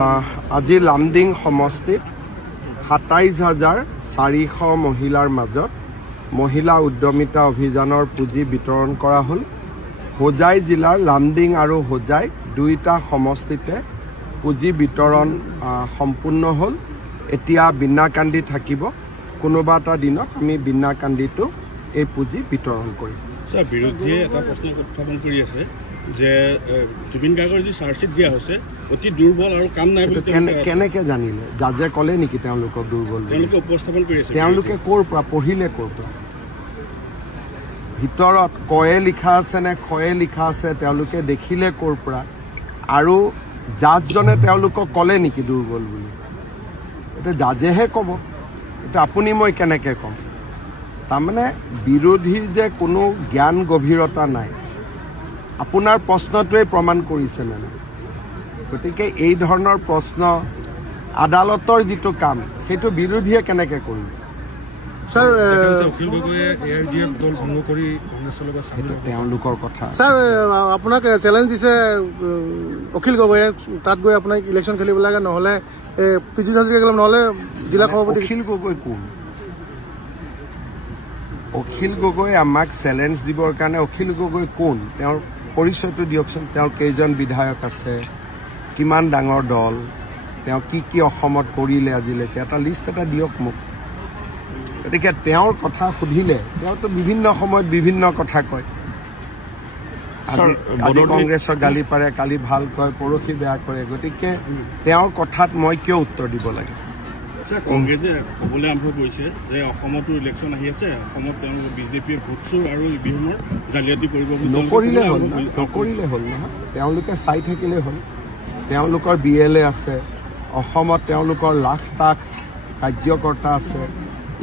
আজি লামডিং সমষ্টিত ২৭,৪০০ মহিলাৰ মাজত মহিলা উদ্যমিতা অভিযানৰ পুঁজি বিতৰণ কৰা হ'ল। হোজাই জিলাৰ লামডিং আৰু হোজাই দুইটা সমষ্টিতে পুঁজি বিতৰণ সম্পূৰ্ণ হ'ল। এতিয়া বিনাকান্দি থাকিব। কোনোবা এটা দিনত আমি বিনাকান্দিটো এই পুঁজি বিতৰণ কৰিম। বিৰোধীয়ে এটা প্ৰশ্ন উত্থাপন কৰি আছে যে জুবিন গাৰ্গৰ যি চাৰ্জশ্বিট দিয়া হৈছে অতি দুৰ্বল আৰু কাম নাই বুলি কেনেকৈ জানিলে? জাজে ক'লে নেকি তেওঁলোকক দুৰ্বল? তেওঁলোকে উপস্থাপন কৰি আছে। তেওঁলোকে ক'ৰ পৰা পঢ়িলে? ক'ৰ পৰা? ভিতৰত কয়ে লিখা আছে নে খয়ে লিখা আছে তেওঁলোকে দেখিলে ক'ৰ পৰা? আৰু জাজজনে তেওঁলোকক ক'লে নেকি দুৰ্বল বুলি? এতিয়া জাজেহে ক'ব। এতিয়া আপুনি মই কেনেকৈ ক'ম? তাৰমানে বিৰোধীৰ যে কোনো জ্ঞান গভীৰতা নাই, আপোনাৰ প্ৰশ্নটোৱে প্ৰমাণ কৰিছে নে নাই? গতিকে এই ধৰণৰ প্ৰশ্ন আদালতৰ যিটো কাম সেইটো বিৰোধীয়ে কেনেকৈ কৰিব? স্যাৰ অখিল গগৈয়ে AIDF দল ভংগ কৰি কংগ্ৰেছৰ লগত তেওঁলোকৰ কথা। স্যাৰ আপোনাক চেলেঞ্জ দিছে অখিল গগৈয়ে, তাত গৈ আপোনাক ইলেকশ্যন খেলিব লাগে, নহ'লে পীযুষ হাজৰিকা নহ'লে জিলা সভাপতি। অখিল গগৈ কোন? অখিল গগৈ আমাক চেলেঞ্জ দিবৰ কাৰণে অখিল গগৈ কোন? তেওঁৰ পৰিচয়টো দিয়কচোন। তেওঁৰ কেইজন বিধায়ক আছে, কিমান ডাঙৰ দল, তেওঁ কি কি অসমত কৰিলে আজিলৈকে, এটা লিষ্ট এটা দিয়ক মোক। গতিকে তেওঁৰ কথা সুধিলে তেওঁতো বিভিন্ন সময়ত বিভিন্ন কথা কয়। আজি কংগ্ৰেছক গালি পাৰে, কালি ভাল কয়, পৰহি বেয়া কৰে। গতিকে তেওঁৰ কথাত মই কিয় উত্তৰ দিব লাগে? কংগ্ৰেছে ক'বলৈ আৰম্ভ কৰিছে যে অসমতো ইলেকশ্যন আহি আছে, অসমত তেওঁলোকে বিজেপিয়ে ভোট চোৰ আৰু ইভিএমৰ জালিয়াতি কৰিব। নকৰিলে হ'ল নহয়, তেওঁলোকে চাই থাকিলে হ'ল। তেওঁলোকৰ BLA আছে, অসমত তেওঁলোকৰ লাখ লাখ কাৰ্যকৰ্তা আছে,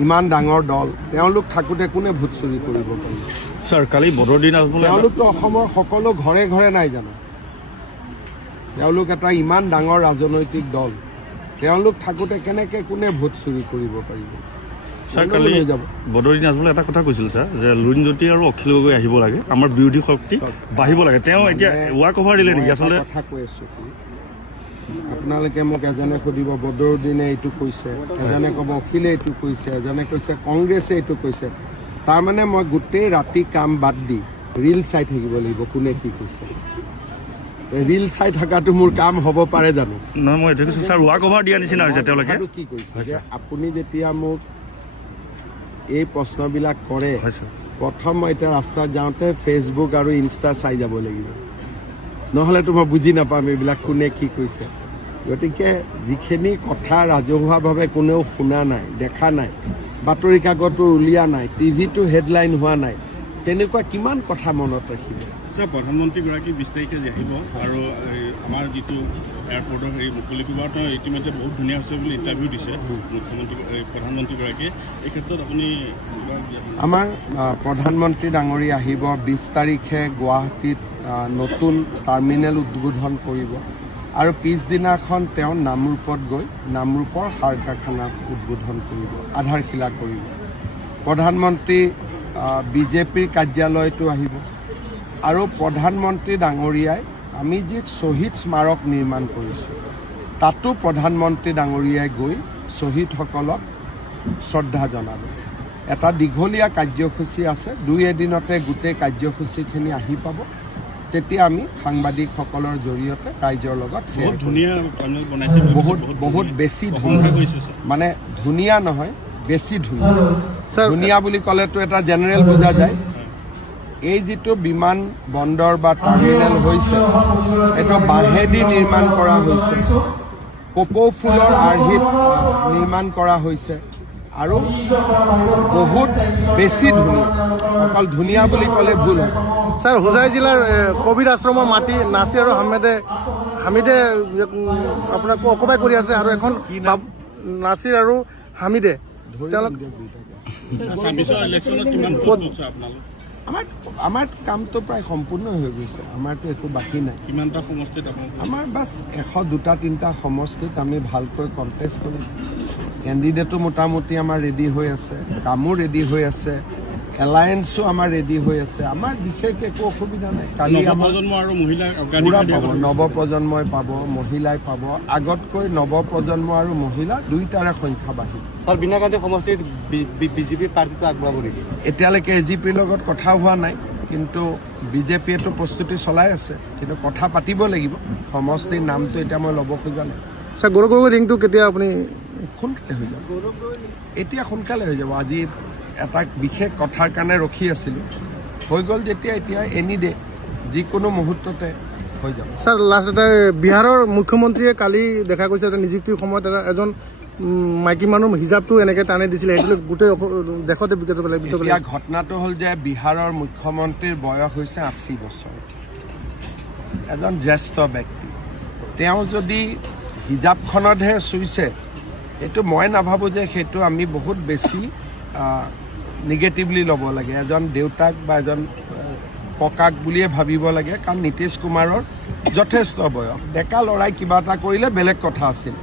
ইমান ডাঙৰ দল, তেওঁলোক থাকোঁতে কোনে ভোট চুৰি কৰিব পাৰিব? ছাৰ কালি বদৰুদ্দিন আজমলে তেওঁলোকতো অসমৰ সকলো ঘৰে ঘৰে নাই জানো? তেওঁলোক এটা ইমান ডাঙৰ ৰাজনৈতিক দল, তেওঁলোক থাকোঁতে কেনেকৈ কোনে ভোট চুৰি কৰিব পাৰিব? ছাৰ কালি বদৰুদ্দিন আজমলে এটা কথা কৈছিল ছাৰ, যে লুৰিণজ্যোতি আৰু অখিল গগৈ আহিব লাগে, আমাৰ বিৰোধী শক্তি বাঢ়িব লাগে। তেওঁ এতিয়া ৱাক অভাৰ দিলে নেকি? আচলতে কথা কৈ আছোঁ, আপোনালোকে মোক এজনে সুধিব বদৰুদ্দিনে এইটো কৈছে, এজনে ক'ব অখিলে এইটো কৈছে, এজনে কৈছে কংগ্ৰেছে এইটো কৈছে। তাৰমানে মই গোটেই ৰাতি কাম বাদ দি ৰীল চাই থাকিব লাগিব কোনে কি কৈছে। ৰীল চাই থকাটো মোৰ কাম হ'ব পাৰে জানো? নহয়, মই এইটো কৈছোঁ ছাৰ, ৱাক অভাৰ দিয়া নিচিনা হৈছে তেওঁলোকে। কি কৈছে যে আপুনি যেতিয়া মোক এই প্ৰশ্নবিলাক কৰে, প্ৰথম মই এতিয়া ৰাস্তাত যাওঁতে ফেচবুক আৰু ইনষ্টা চাই যাব লাগিব, নহ'লেতো মই বুজি নাপাম এইবিলাক কোনে কি কৈছে। গতিকে যিখিনি কথা ৰাজহুৱাভাৱে কোনেও শুনা নাই, দেখা নাই, বাতৰি কাকতো উলিওৱা নাই, টিভিটো হেডলাইন হোৱা নাই, তেনেকুৱা কিমান কথা মনত ৰাখিব? প্ৰধানমন্ত্ৰীগৰাকী 20 তাৰিখে যে আহিব আৰু আমাৰ যিটো এয়াৰপৰ্টৰ হেৰি মুকলি কৰিব, তেওঁ ইতিমধ্যে বহুত ধুনীয়া হৈছে বুলি ইণ্টাৰভিউ দিছে প্ৰধানমন্ত্ৰীগৰাকীয়ে। এই ক্ষেত্ৰত আপুনি আমাৰ প্ৰধানমন্ত্ৰী ডাঙৰী আহিব 20 তাৰিখে গুৱাহাটীত নতুন টাৰ্মিনেল উদ্বোধন কৰিব আৰু পিছদিনাখন তেওঁ নামৰূপত গৈ নামৰূপৰ সাৰ কাৰখানা উদ্বোধন কৰিব, আধাৰশিলা কৰিব। প্ৰধানমন্ত্ৰী বিজেপিৰ কাৰ্যালয়টো আহিব আৰু প্ৰধানমন্ত্ৰী ডাঙৰীয়াই আমি যি শ্বহীদ স্মাৰক নিৰ্মাণ কৰিছোঁ তাতো প্ৰধানমন্ত্ৰী ডাঙৰীয়াই গৈ শ্বহীদসকলক শ্ৰদ্ধা জনাব। এটা দীঘলীয়া কাৰ্যসূচী আছে, 2 এদিনতে গোটেই কাৰ্যসূচীখিনি আহি পাব। তেতিয়া আমি সাংবাদিকসকলৰ জৰিয়তে ৰাইজৰ লগত বহুত বেছি ধুনীয়া, মানে ধুনীয়া নহয় বেছি ধুনীয়া। ধুনীয়া বুলি ক'লেতো এটা জেনেৰেল বুজা যায়। এই যিটো বিমান বন্দৰ বা টাৰ্মিনেল হৈছে এইটো বাঁহেদি নিৰ্মাণ কৰা হৈছে, কপৌ ফুলৰ আৰ্হিত নিৰ্মাণ কৰা হৈছে আৰু বহুত বেছি ধুনীয়া। অকল ধুনীয়া বুলি ক'লে ভুল হয়। স্যাৰ হোজাই জিলাৰ কবিৰ আশ্ৰমৰ মাটি নাছিৰ আৰু হামিদে আপোনাক অকুপাই কৰি আছে, আৰু এখন নাছিৰ আৰু হামিদে আমাৰ কামটো প্ৰায় সম্পূৰ্ণ হৈ গৈছে। আমাৰতো একো বাকী নাই। কিমানটা সমষ্টিত আমাৰ বাছ 102-3টা সমষ্টিত আমি ভালকৈ কণ্টেষ্ট কৰিম। কেণ্ডিডেটো মোটামুটি আমাৰ ৰেডি হৈ আছে, কামো ৰেডি হৈ আছে। এলায়েন্সো আমাৰ ৰেডি হৈ আছে। আমাৰ বিশেষ একো অসুবিধা নাই। কালি আমাৰ নৱপ্ৰজন্ম আৰু মহিলা পুৰা পাব, নৱপ্ৰজন্মই পাব, মহিলাই পাব। আগতকৈ নৱপ্ৰজন্ম আৰু মহিলা দুইটাৰে সংখ্যা বাঢ়িব। স্যাৰ বিনা গান্ধী সমষ্টিত বিজেপি পাৰ্টিটো আগবঢ়াব নেকি? এতিয়ালৈকে এজিপিৰ লগত কথা হোৱা নাই, কিন্তু বিজেপিয়েতো প্ৰস্তুতি চলাই আছে, কিন্তু কথা পাতিব লাগিব। সমষ্টিৰ নামটো এতিয়া মই ল'ব খোজা নাই। স্যাৰ গৌৰৱ গগৈ ৰিংটো কেতিয়া আপুনি সোনকালে হৈ যাব, এতিয়া সোনকালে হৈ যাব। আজি এটা বিশেষ কথাৰ কাৰণে ৰখি আছিলোঁ, হৈ গ'ল যেতিয়া এতিয়া এনি ডে যিকোনো মুহূৰ্ততে হৈ যাব। স্যাৰ লাষ্ট এটা বিহাৰৰ মুখ্যমন্ত্ৰীয়ে কালি দেখা গৈছে যে নিযুক্তিৰ সময়ত এজন মাইকী মানুহ হিজাপটো এনেকৈ টানি দিছিলে, সেইটো গোটেই দেশতে বিকৃত এতিয়া ঘটনাটো হ'ল যে বিহাৰৰ মুখ্যমন্ত্ৰীৰ বয়স হৈছে 80 বছৰ, এজন জ্যেষ্ঠ ব্যক্তি। তেওঁ যদি হিজাবখনতহে চুইছে, সেইটো মই নাভাবোঁ যে সেইটো আমি বহুত বেছি নিগেটিভলি ল'ব লাগে। এজন দেউতাক বা এজন ককাক বুলিয়ে ভাবিব লাগে, কাৰণ নীতিশ কুমাৰৰ যথেষ্ট বয়স। ডেকা ল'ৰাই কিবা এটা কৰিলে বেলেগ কথা আছিল,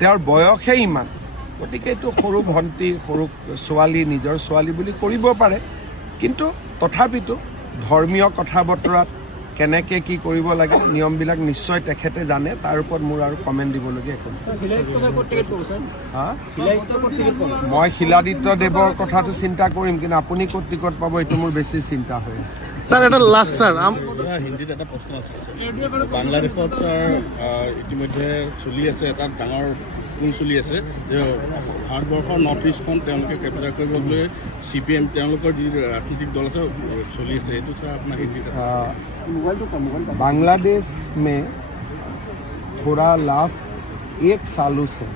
তেওঁৰ বয়সেই ইমান। গতিকে এইটো সৰু ভণ্টি, সৰু ছোৱালী, নিজৰ ছোৱালী বুলি কৰিব পাৰে, কিন্তু তথাপিতো ধৰ্মীয় কথা বতৰাত কেনেকৈ কি কৰিব লাগে নিয়মবিলাক নিশ্চয় তেখেতে জানে। তাৰ ওপৰত মোৰ আৰু কমেণ্ট দিবলগীয়া একো নাই। মই শিলাদিত্য দেৱৰ কথাটো চিন্তা কৰিম, কিন্তু আপুনি ক'ত টিকট পাব এইটো মোৰ বেছি চিন্তা হৈ আছে। স্যাৰ এটা লাষ্ট স্যাৰ হিন্দীত এটা প্ৰশ্ন আছে। বাংলাদেশত ছাৰ ইতিমধ্যে চলি আছে এটা ডাঙৰ কোন চলি আছে যে ভাৰতবৰ্ষৰ নৰ্থ ইষ্টখন তেওঁলোকে কেপচাৰ কৰিবলৈ CPM তেওঁলোকৰ যি ৰাজনৈতিক দল আছে চলি আছে, এইটো ছাৰ আপোনাৰ হিন্দীত बांग्लादेश में थोड़ा लास्ट 1 सालों से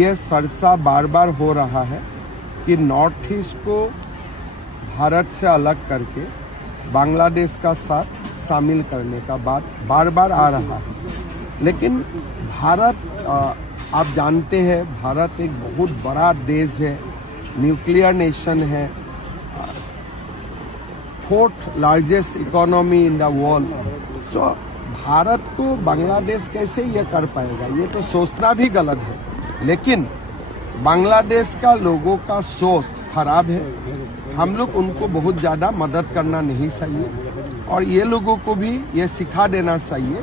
ये चर्चा बार बार हो रहा है कि नॉर्थ ईस्ट को भारत से अलग करके बांग्लादेश का साथ शामिल करने का बात बार बार आ रहा है। लेकिन भारत आप जानते हैं, भारत एक बहुत बड़ा देश है, न्यूक्लियर नेशन है, 4th largest economy in the world. So Bharat को बांग्लादेश कैसे ये कर पाएगा, ये तो सोचना भी गलत है। लेकिन बांग्लादेश का लोगों का सोच खराब है, हम लोग उनको बहुत ज़्यादा मदद करना नहीं चाहिए, और ये लोगों को भी ये सिखा देना चाहिए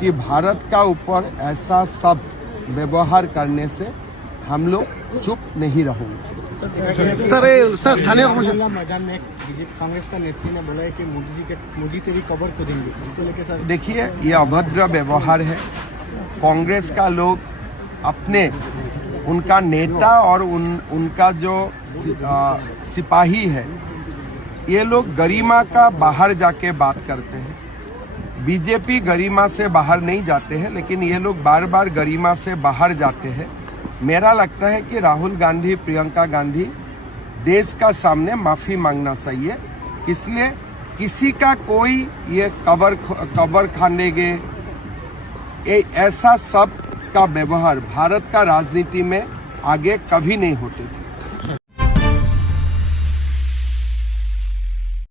कि भारत का ऊपर ऐसा सब व्यवहार करने से हम लोग चुप नहीं रहेंगे। सर स्थानीय मैदान में कांग्रेस का नेत्री ने बोला है कि मोदी से भी कवर करेंगे, इसको लेकर सर देखिए ये अभद्र व्यवहार है। कांग्रेस का लोग अपने उनका नेता और उनका जो सिपाही है, ये लोग गरिमा का बाहर जाके बात करते हैं। बीजेपी गरिमा से बाहर नहीं जाते हैं, लेकिन ये लोग बार बार गरिमा से बाहर जाते हैं। मेरा लगता है कि राहुल गांधी, प्रियंका गांधी देश का सामने माफ़ी मांगना चाहिए। इसलिए किसी का कोई ये कबर खानेगे ऐसा सब का व्यवहार भारत का राजनीति में आगे कभी नहीं होते थे।